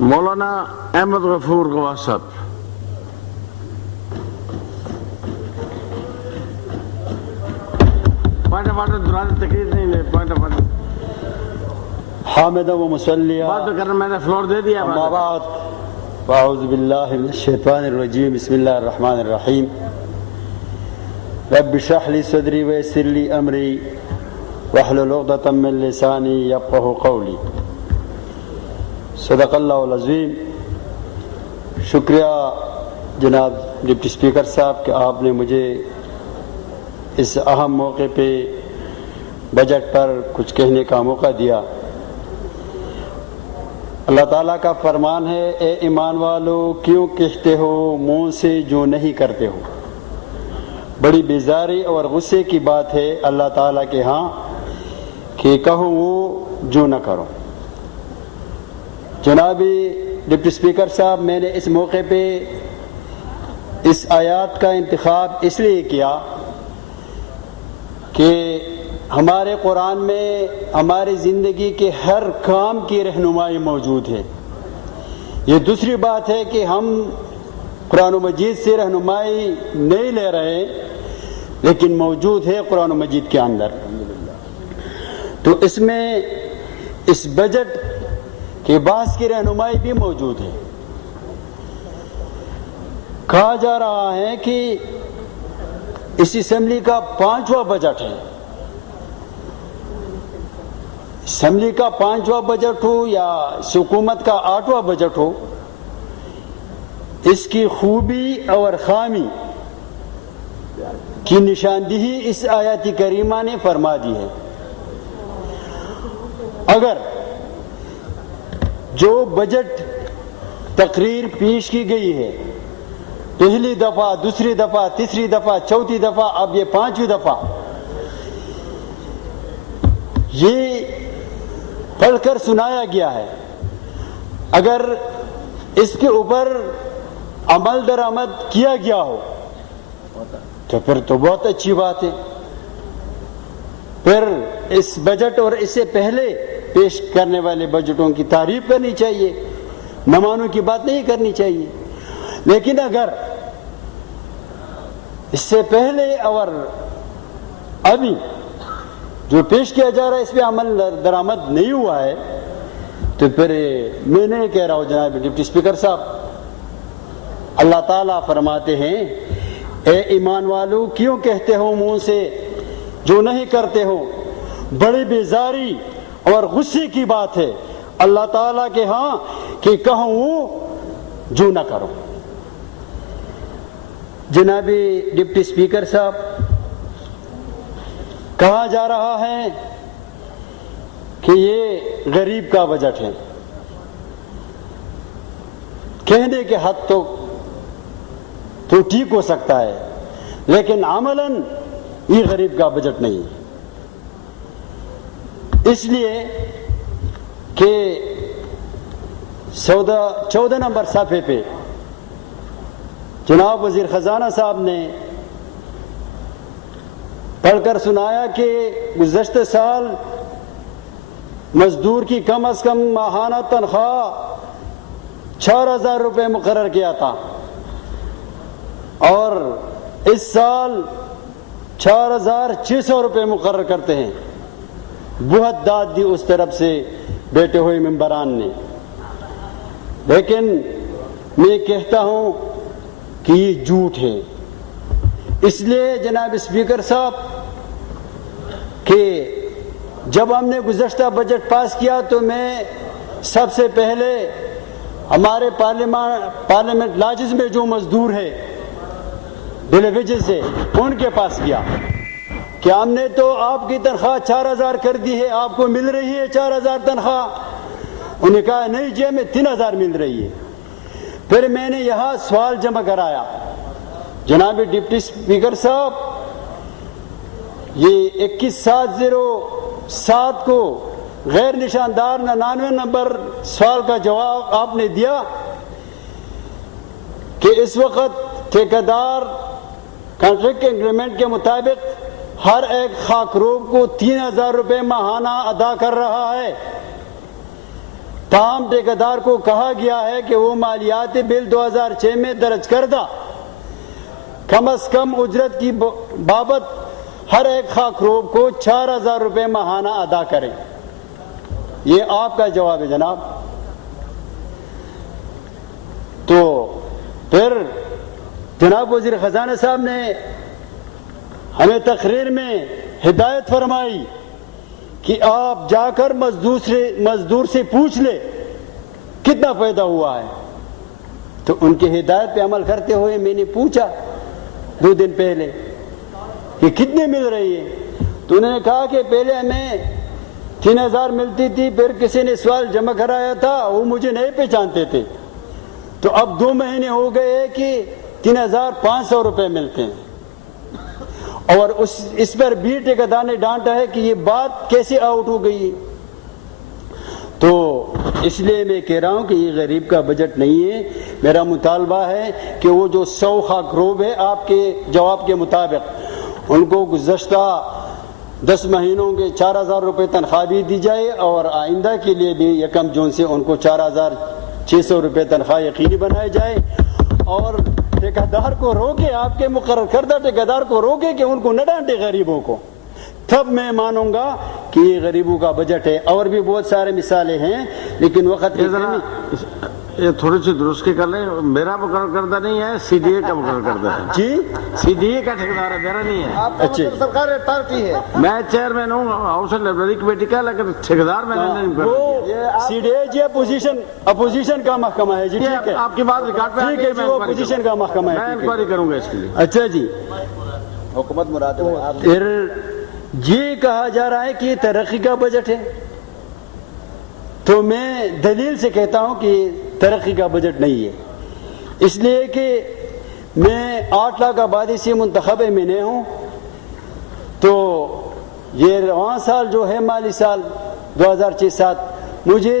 مولانا احمد غفور گواہ صاحب. پوائنٹ آف دوران تقریر نہیں لے. پوائنٹ آف حامد و مسلیہ بات تو کرنا، میں نے فلور دے دیا. اما بعد فاعوذ باللہ من الشیطان الرجیم بسم اللہ الرحمن الرحیم رب اشرح لی صدری ویسر لی امری واحلل عقدۃ من لسانی یفقہوا قولی. صدق اللہ العظیم. شکریہ جناب ڈپٹی اسپیکر صاحب کہ آپ نے مجھے اس اہم موقع پہ بجٹ پر کچھ کہنے کا موقع دیا. اللہ تعالیٰ کا فرمان ہے، اے ایمان والو کیوں کہتے ہو منہ سے جو نہیں کرتے ہو. بڑی بیزاری اور غصے کی بات ہے اللہ تعالیٰ کے ہاں کہ کہو وہ جو نہ کرو. جناب ڈپٹی اسپیکر صاحب، میں نے اس موقع پہ اس آیات کا انتخاب اس لیے کیا کہ ہمارے قرآن میں ہماری زندگی کے ہر کام کی رہنمائی موجود ہے. یہ دوسری بات ہے کہ ہم قرآن مجید سے رہنمائی نہیں لے رہے، لیکن موجود ہے قرآن مجید کے اندر. تو اس میں اس بجٹ کے بحث کی رہنمائی بھی موجود ہے. کہا جا رہا ہے کہ اس اسمبلی کا 5واں بجٹ ہے. اسمبلی کا 5واں بجٹ ہو یا حکومت کا 8واں بجٹ ہو، اس کی خوبی اور خامی کی نشاندہی اس آیات کریمہ نے فرما دی ہے. اگر جو بجٹ تقریر پیش کی گئی ہے پہلی دفعہ، دوسری دفعہ، تیسری دفعہ، چوتھی دفعہ، اب یہ 5ویں دفعہ، یہ پڑھ کر سنایا گیا ہے، اگر اس کے اوپر عمل درآمد کیا گیا ہو تو پھر تو بہت اچھی بات ہے. پھر اس بجٹ اور اس سے پہلے پیش کرنے والے بجٹوں کی تعریف کرنی چاہیے، نہ مانو کی بات نہیں کرنی چاہیے. لیکن اگر اس سے پہلے اور ابھی جو پیش کیا جا رہا ہے اس پہ عمل درآمد نہیں ہوا ہے تو پھر میں نہیں کہہ رہا ہوں جناب ڈپٹی اسپیکر صاحب. اللہ تعالیٰ فرماتے ہیں، اے ایمان والو کیوں کہتے ہو منہ سے جو نہیں کرتے ہو. بڑی بیزاری اور غصے کی بات ہے اللہ تعالیٰ کے ہاں کہ کہوں جو نہ کرو. جناب ڈپٹی اسپیکر صاحب، کہا جا رہا ہے کہ یہ غریب کا بجٹ ہے. کہنے کے حد تو ٹھیک ہو سکتا ہے، لیکن عملاً یہ غریب کا بجٹ نہیں ہے. اس لیے کہ 14 نمبر صفحے پہ جناب وزیر خزانہ صاحب نے پڑھ کر سنایا کہ گزشتہ سال مزدور کی کم از کم ماہانہ تنخواہ 4,000 روپے مقرر کیا تھا، اور اس سال 4,600 روپے مقرر کرتے ہیں. بہت داد دی اس طرف سے بیٹھے ہوئے ممبران نے. لیکن میں کہتا ہوں کہ یہ جھوٹ ہے. اس لیے جناب اسپیکر صاحب کہ جب ہم نے گزشتہ بجٹ پاس کیا تو میں سب سے پہلے ہمارے پارلیمنٹ لاجز میں جو مزدور ہے ڈیلی ویجز سے ان کے پاس گیا کہ ہم نے تو آپ کی تنخواہ 4,000 کر دی ہے، آپ کو مل رہی ہے 4,000 تنخواہ؟ انہوں نے کہا نہیں جی ہمیں 3,000 مل رہی ہے. پھر میں نے یہاں سوال جمع کرایا، جناب ڈپٹی اسپیکر صاحب یہ 21,707 کو غیر نشاندار 99 نمبر سوال کا جواب آپ نے دیا کہ اس وقت ٹھیکیدار کانٹریکٹ ایگریمنٹ کے مطابق ہر ایک خاکروب کو 3,000 روپے ماہانہ ادا کر رہا ہے. تاہم ٹھیکیدار کو کہا گیا ہے کہ وہ مالیاتی بل 2006 میں درج کردہ کم از کم اجرت کی بابت ہر ایک خاکروب کو 4000 روپے ماہانہ ادا کریں۔ یہ آپ کا جواب ہے جناب۔ تو پھر جناب وزیر خزانہ صاحب نے ہمیں تقریر میں ہدایت فرمائی کہ آپ جا کر مزدور سے پوچھ لے کتنا فائدہ ہوا ہے۔ تو ان کی ہدایت پہ عمل کرتے ہوئے میں نے پوچھا 2 دن پہلے کہ کتنے مل رہی ہے، تو انہوں نے کہا کہ پہلے ہمیں 3000 ملتی تھی، پھر کسی نے سوال جمع کرایا تھا وہ مجھے نہیں پہچانتے تھے، تو اب 2 مہینے ہو گئے کہ 3500 روپے ملتے ہیں۔ اور اس پر بھی ٹھیکیدار نے ڈانٹا ہے کہ یہ بات کیسے آؤٹ ہو گئی ہے۔ تو اس لیے میں کہہ رہا ہوں کہ یہ غریب کا بجٹ نہیں ہے۔ میرا مطالبہ ہے کہ وہ جو 100 خاکروب ہے آپ کے جواب کے مطابق ان کو گزشتہ 10 مہینوں کے 4000 روپے تنخواہ بھی دی جائے، اور آئندہ کے لیے بھی 1 جون سے ان کو 4600 روپے تنخواہ یقینی بنائے جائے، اور ٹھیکیدار کو روکے، آپ کے مقرر کردہ ٹھیکیدار کو روکے کہ ان کو نہ ڈانٹے غریبوں کو، تب میں مانوں گا کہ یہ غریبوں کا بجٹ ہے۔ اور بھی بہت سارے مثالیں ہیں لیکن وقت کی کمی۔ یہ تھوڑی سی درستی کر لیں، میرا مقرر کردہ نہیں ہے، سی ڈی اے کا مقرر کردہ ہے۔ جی سی ڈی اے کا ٹھیکیدار ہے، میرا نہیں ہے۔ اچھا، سرکار پارٹی ہے، میں چیئرمین ہوں ہاؤس اینڈ لائبریری کمیٹی کا، لیکن ٹھیکیدار میں نے نہیں وہ کیا۔ C D A G opposition کا محکمہ ہے جی، ٹھیک ہے، آپ کی بات ریکارڈ پہ آ ٹھیک گئی، ہے جی، وہ اپوزیشن کا محکمہ میں ہے، ٹھیک ہے۔ انکوائری کروں گا اس کے لیے۔ اچھا جی، حکومت مراد ہے۔ پھر یہ کہا جا رہا ہے کہ یہ ترقی کا بجٹ ہے، تو میں دلیل سے کہتا ہوں کہ ترقی کا بجٹ نہیں ہے، اس لیے کہ میں 8 لاکھ آبادی سے منتخب ایم ہوں، تو یہ رواں سال جو ہے مالی سال 2006-07 مجھے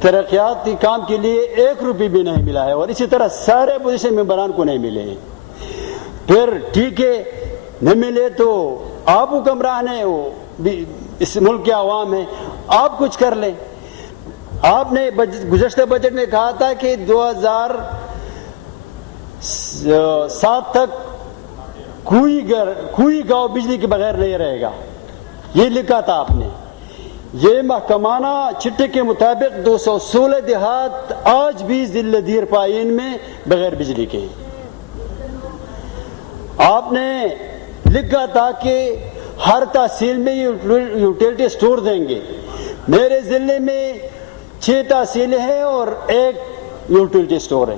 ترقیاتی کام کے لیے 1 روپیہ بھی نہیں ملا ہے، اور اسی طرح سارے اپوزیشن ممبران کو نہیں ملے ہیں۔ پھر ٹھیک ہے نہ ملے تو آپ حکمران ہیں، وہ اس ملک کے عوام ہیں، آپ کچھ کر لیں۔ آپ نے گزشتہ بجٹ میں کہا تھا کہ 2007 تک کوئی گاؤں بجلی کے بغیر نہیں رہے گا، یہ لکھا تھا آپ نے۔ یہ محکمانہ چٹے کے مطابق 216 دیہات آج بھی ضلع دیر پائین میں بغیر بجلی کے ہیں۔ آپ نے لکھا تھا کہ ہر تحصیل میں یوٹیلٹی سٹور دیں گے۔ میرے ضلع میں 6 تحصیلیں ہیں اور 1 یوٹیلٹی سٹور ہے۔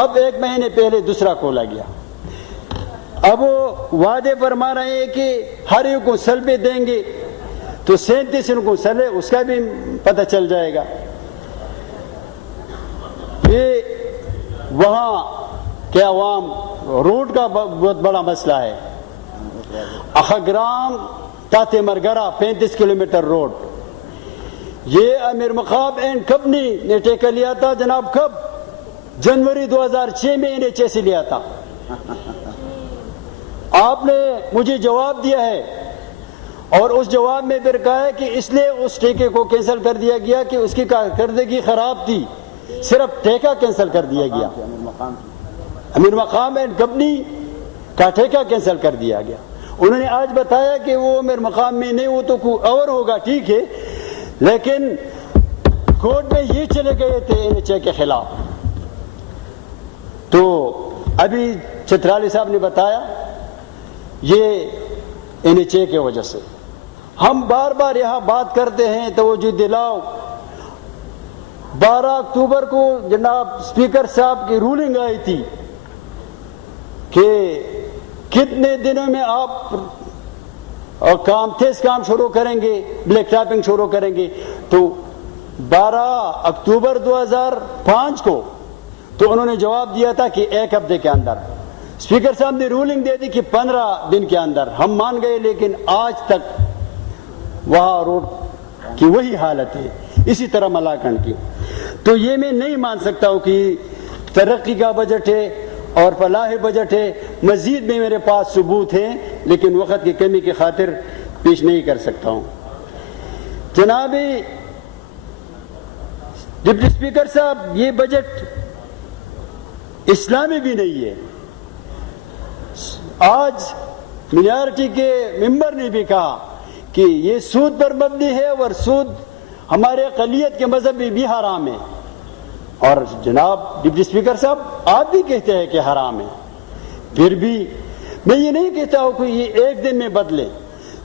اب 1 مہینے پہلے دوسرا کھولا گیا۔ اب وہ وعدے فرما رہے ہیں کہ ہر ایک کو سلبے دیں گے، تو 37 ان کو سلے، اس کا بھی پتہ چل جائے گا۔ یہ وہاں کے عوام روڈ کا بہت بڑا مسئلہ ہے۔ اخگرام تاتے مرگرہ 35 کلومیٹر روڈ، یہ امیر مقام اینڈ کمپنی نے ٹھیکہ لیا تھا جناب، کب؟ جنوری 2006 میں NHA سے لیا تھا۔ آپ نے مجھے جواب دیا ہے، اور اس جواب میں پھر کہا ہے کہ اس لیے اس ٹھیکے کو کینسل کر دیا گیا کہ اس کی کارکردگی خراب تھی، صرف ٹھیکہ کینسل کر دیا گیا۔ امیر مقام اینڈ کمپنی کا ٹھیکہ کینسل کر دیا گیا۔ انہوں نے آج بتایا کہ وہ امیر مقام میں نہیں، وہ تو کوئی اور ہوگا، ٹھیک ہے، لیکن کورٹ میں یہ چلے گئے تھے NHA کے خلاف۔ تو ابھی چترالی صاحب نے بتایا یہ NHA کی وجہ سے۔ ہم بار بار یہاں بات کرتے ہیں، توجہ دلاؤ، 12 اکتوبر کو جناب اسپیکر صاحب کی رولنگ آئی تھی کہ کتنے دنوں میں آپ تیز کام شروع کریں گے، بلیک ٹاپنگ شروع کریں گے۔ تو 12 اکتوبر 2005 کو تو انہوں نے جواب دیا تھا کہ 1 ہفتے کے اندر۔ اسپیکر صاحب نے رولنگ دے دی کہ 15 دن کے اندر، ہم مان گئے، لیکن آج تک وہاں روڈ کی وہی حالت ہے، اسی طرح ملاکنڈ کی۔ تو یہ میں نہیں مان سکتا ہوں کہ ترقی کا بجٹ ہے اور فلاح بجٹ ہے۔ مزید بھی میرے پاس ثبوت ہیں، لیکن وقت کی کمی کی خاطر پیش نہیں کر سکتا ہوں۔ جناب ڈپٹی اسپیکر صاحب یہ بجٹ اسلامی بھی نہیں ہے. آج مینارٹی کے ممبر نے بھی کہا کہ یہ سود پر مبنی ہے اور سود ہمارے اقلیت کے مذہب میں بھی حرام ہے. اور جناب ڈپٹی اسپیکر صاحب آپ بھی کہتے ہیں کہ حرام ہے. پھر بھی میں یہ نہیں کہتا ہوں کہ یہ ایک دن میں بدلے.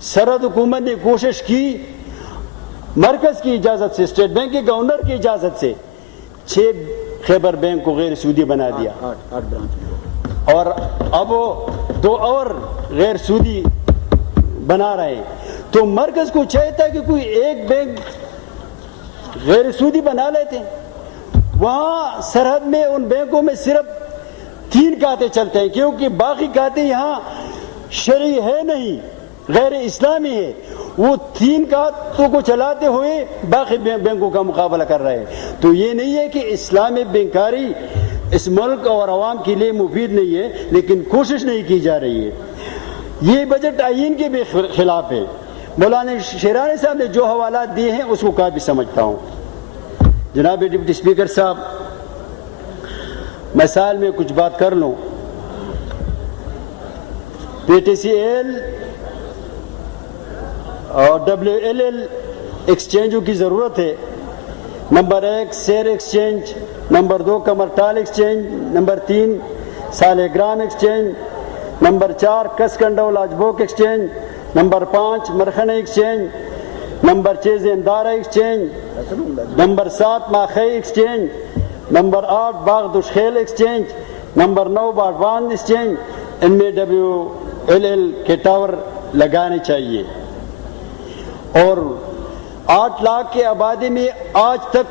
سرحد حکومت نے کوشش کی مرکز کی اجازت سے، اسٹیٹ بینک کے گورنر کی اجازت سے 6 خیبر بینک کو غیر سودی بنا دیا، 8 برانچ اور اب وہ 2 اور غیر سودی بنا رہے ہیں. تو مرکز کو چاہتا ہے کہ کوئی ایک بینک غیر سودی بنا لیتے. وہاں سرحد میں ان بینکوں میں صرف 3 کھاتے چلتے ہیں، کیونکہ باقی کھاتے یہاں شرعی ہے نہیں، غیر اسلامی ہے. وہ 3 کھاتوں کو چلاتے ہوئے باقی بینکوں کا مقابلہ کر رہے ہیں. تو یہ نہیں ہے کہ اسلامی بینکاری اس ملک اور عوام کے لیے مفید نہیں ہے، لیکن کوشش نہیں کی جا رہی ہے. یہ بجٹ آئین کے بھی خلاف ہے. مولانا شیرانی صاحب نے جو حوالات دیے ہیں اس کو کافی سمجھتا ہوں. جناب ڈپٹی اسپیکر صاحب، مثال میں کچھ بات کر لوں. PTCL اور WLL ایکسچینجوں کی ضرورت ہے. نمبر 1 شیئر ایکسچینج، نمبر 2 کمرٹال ایکسچینج، نمبر 3 سالگرام ایکسچینج، نمبر 4 کسکنڈو لاجبوک ایکسچینج، نمبر 5 مرخنہ ایکسچینج، نمبر 6 زیندارہ ایکسچینج، نمبر 7 ماخی ایکسچینج، نمبر 8 باغ دشخیل ایکسچینج، نمبر 9 باڑوان ایکسچینج. ان میں WLL کے ٹاور لگانے چاہیے. اور 8 لاکھ کی آبادی میں آج تک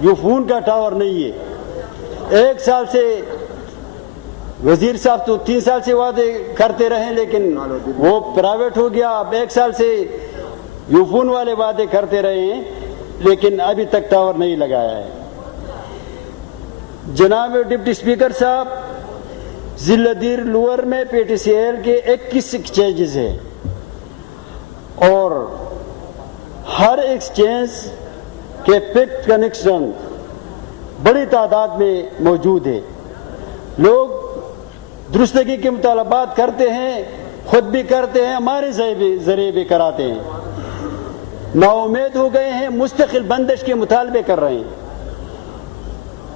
یوفون کا ٹاور نہیں ہے. 1 سال سے وزیر صاحب تو 3 سال سے وعدے کرتے رہے، لیکن وہ پرائیویٹ ہو گیا. اب 1 سال سے یوفون والے وعدے کرتے رہے ہیں، لیکن ابھی تک ٹاور نہیں لگایا ہے. جناب ڈپٹی اسپیکر صاحب، ضلع دیر لوور میں PTCL کے 21 ایکسچینجز ہیں اور ہر ایکسچینج کے فکس کنیکشن بڑی تعداد میں موجود ہے. لوگ درستگی کے مطالبات کرتے ہیں، خود بھی کرتے ہیں، ہمارے ذریعے بھی کراتے ہیں. نا امید ہو گئے ہیں، مستقل بندش کے مطالبے کر رہے ہیں.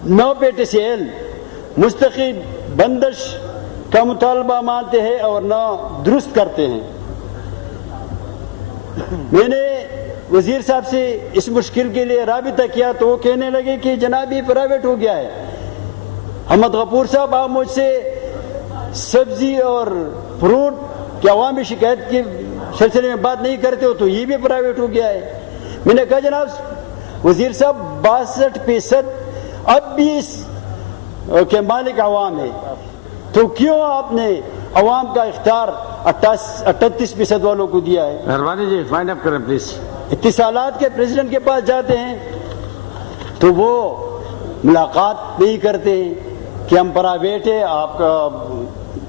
نو PTCL مستقل بندش کا مطالبہ مانتے ہیں اور نہ درست کرتے ہیں. میں نے وزیر صاحب سے اس مشکل کے لیے رابطہ کیا تو وہ کہنے لگے کہ جناب یہ پرائیویٹ ہو گیا ہے. احمد غفور صاحب، آپ مجھ سے سبزی اور فروٹ کی عوامی شکایت کے سلسلے میں بات نہیں کرتے ہو تو یہ بھی پرائیویٹ ہو گیا ہے. میں نے کہا جناب وزیر صاحب 62% اب بھی اس کے مالک عوام ہے، تو کیوں آپ نے عوام کا اختیار 38% والوں کو دیا ہے؟ مہربانی جی فائنڈ اپ کریں پلیز. اتصالات کے پریزیڈنٹ کے پاس جاتے ہیں تو وہ ملاقات نہیں کرتے ہیں کہ ہم پرائیویٹ ہے، آپ کا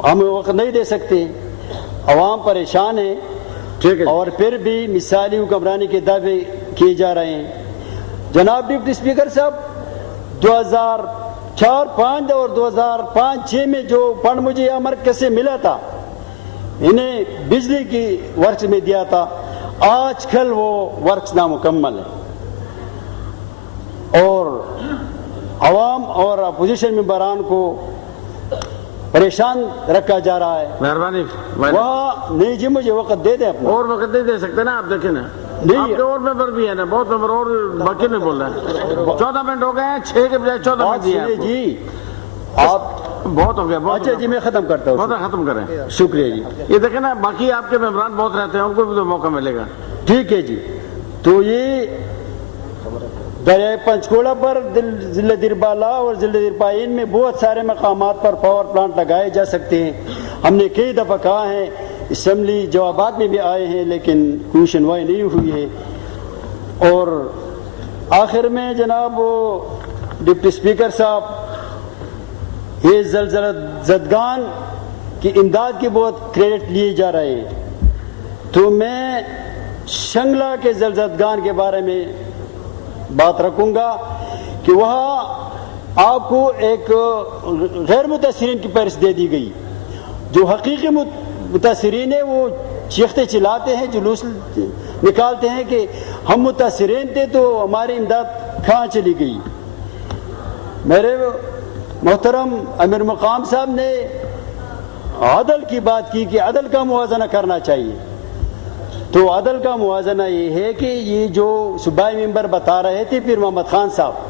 ہم وقت نہیں دے سکتے. عوام پریشان ہے اور پھر بھی مثالی حکمرانی کے دعوے کیے جا رہے ہیں. جناب ڈپٹی اسپیکر صاحب، 2004-05 اور 2005-06 میں جو فنڈ مجھے یہاں مرکز سے ملا تھا، انہیں بجلی کی ورکس میں دیا تھا. آج کل وہ ورکس نامکمل ہے اور عوام اور اپوزیشن ممبران کو پریشان رکھا جا رہا ہے. مہربانی. وہاں نہیں جی، مجھے وقت دے دیں اپنا. اور وقت نہیں دے سکتے نا آپ، دیکھیں نا آپ کے اور ممبر بھی ہیں نا، بہت ممبر اور باقی نہیں بول رہے ہیں. 14 منٹ ہو گئے ہیں، 6 کے بجائے 14 منٹ دیے ہیں جی. آپ بہت ہو گیا. اچھا جی، میں ختم کرتا ہوں. بہت ختم کریں. شکریہ جی. یہ دیکھیں نا باقی آپ کے ممبران بہت رہتے ہیں، ان کو بھی تو موقع ملے گا. ٹھیک ہے جی. تو یہ دریائے پنچکولہ پر ضلع دربالا اور ضلع درپائین میں بہت سارے مقامات پر پاور پلانٹ لگائے جا سکتے ہیں. ہم نے کئی دفعہ کہا ہے، اسمبلی جوابات میں بھی آئے ہیں، لیکن کوئی سنوائی نہیں ہوئی ہے. اور آخر میں جناب ڈپٹی اسپیکر صاحب، یہ زلزلہ زدگان کی امداد کے بہت کریڈٹ لیے جا رہے ہیں، تو میں شنگلہ کے زلزلہ زدگان کے بارے میں بات رکھوں گا کہ کہ وہاں آپ کو ایک غیر متاثرین کی فہرست دے دی گئی. جو حقیقی متاثرین ہیں وہ چیختے چلاتے ہیں, جلوس نکالتے ہیں کہ ہم متاثرین تھے تو ہماری امداد کہاں چلی گئی. میرے محترم امیر مقام صاحب نے عدل کی بات کی کہ عدل کا موازنہ کرنا چاہیے. تو عدل کا موازنہ یہ ہے کہ یہ جو صوبائی ممبر بتا رہے تھے پیر محمد خان صاحب,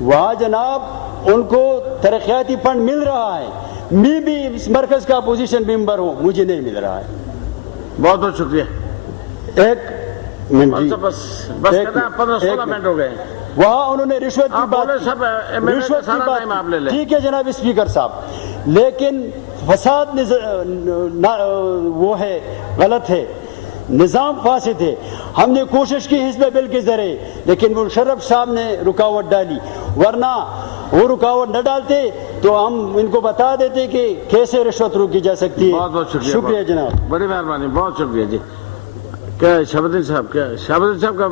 وہاں جناب ان کو ترقیاتی فنڈ مل رہا ہے. میں بھی اس مرکز کا اپوزیشن ممبر ہوں, مجھے نہیں مل رہا ہے. بہت بہت شکریہ. ایک منٹ جی, بس 15-16 منٹ ہو گئے. وہاں انہوں نے رشوت کی بات کی. رشوت کی بات, ٹھیک ہے جناب اسپیکر صاحب, لیکن فساد وہ ہے, غلط ہے, نظام فاسد ہے. ہم نے کوشش کی حزب بل کے ذریعے, لیکن مشرف صاحب نے رکاوٹ ڈالی, ورنہ وہ رکاوٹ نہ ڈالتے تو ہم ان کو بتا دیتے کہ کیسے رشوت روکی جا سکتی ہے. بہت بہت شکریہ. شکریہ جناب, بڑی مہربانی, بہت شکریہ جی. کیا شہاب الدین صاحب کا